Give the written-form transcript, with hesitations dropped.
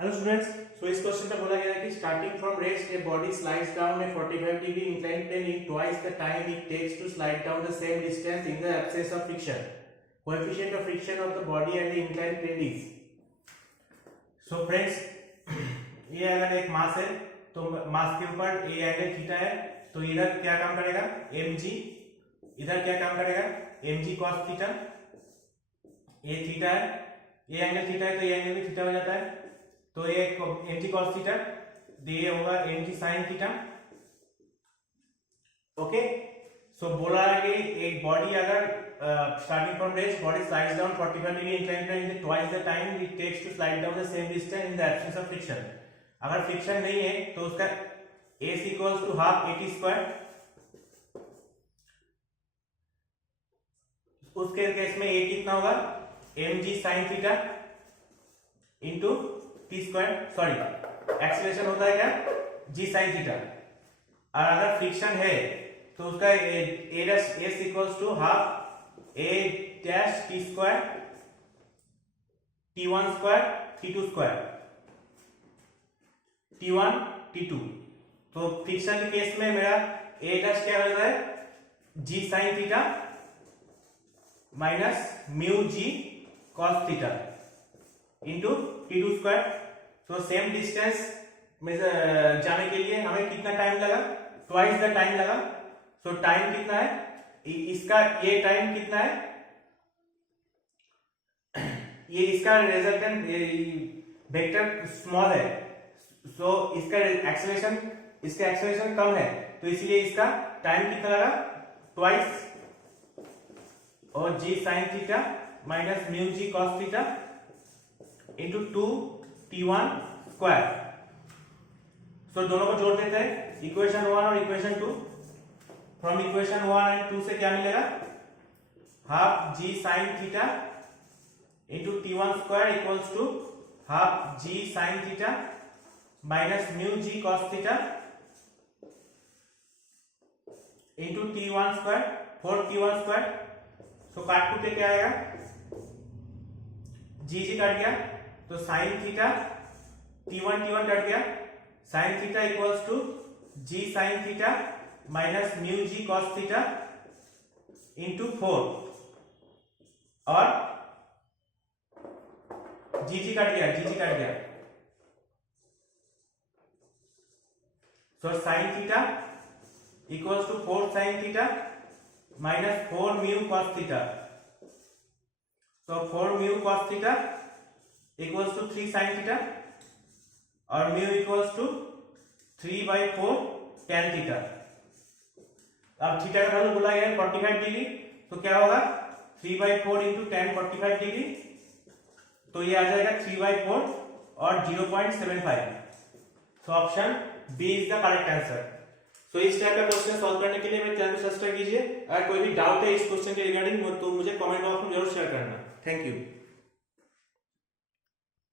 Hello students, सो इस question में बोला गया है कि starting from rest a body slides down a 45 degree inclined plane in twice the time it takes to slide down the same distance in the absence of friction. Coefficient of friction of the body and the inclined plane is. So friends, ये अगर एक मास है तो मास के ऊपर A angle theta है, तो इधर क्या काम करेगा mg, इधर क्या काम करेगा mg cos थीटा. ये थीटा है, ये एंगल थीटा है तो ये एंगल भी थीटा हो जाता है, तो ये mg cos थीटा, ये होगा mg sin theta. Okay, so बोला है कि एक बॉडी अगर starting from rest body slides down 45 degree inclined plane in twice the time it takes to slide down the same distance in the absence of friction. अगर friction नहीं है तो उसका s equals to half at square. उसके case में a कितना होगा mg sin theta into t square, sorry acceleration होता है क्या g sin थीटा. और अगर फ्रिक्शन है तो उसका a dash s equals to half a dash t square t1 square t2 square t1 t2. तो फ्रिक्शन के केस में मेरा a डैश क्या होता है g sin theta minus mu g cos theta into t2 square. तो same distance में जाने के लिए हमें कितना टाइम लगा, ट्वाइस द टाइम लगा. सो टाइम कितना है इसका, ये टाइम कितना है, ये इसका रिजल्टेंट वेक्टर स्मॉल है, सो इसका एक्सेलरेशन कम है, तो इसलिए इसका टाइम कितना लगा ट्वाइस, और g sin theta minus mu g cos theta into 2t1 square. So दोनों को जोड़ देते हैं, इक्वेशन 1 और इक्वेशन 2. फ्रॉम इक्वेशन 1 एंड 2 से क्या मिलेगा, half g sin theta into t1 square equals to half g sin theta minus mu g cos theta into t1 square, 4t1 square. So काट कूट के क्या आएगा, g कट गया तो साइन थीटा t1 कट गया, sine theta equals to g sine theta minus mu g cos theta into 4, और g cut गया. So sine theta equals to 4 sine theta minus 4 mu cos theta. तो 4 mu cos theta equals to 3 sine theta, और mu equals to 3/4 tan theta. अब theta का value बोला गया है 45 degree, तो क्या होगा 3/4 इंटू tan 45 डिग्री, तो ये आ जाएगा 3/4 और 0.75. तो option B is the correct answer. तो इस टाइप का क्वेश्चन सॉल्व करने के लिए मेरे चैनल को सब्सक्राइब कीजिए. अगर कोई भी डाउट है इस क्वेश्चन के रिगार्डिंग तो मुझे कमेंट बॉक्स में जरूर शेयर करना. Thank you.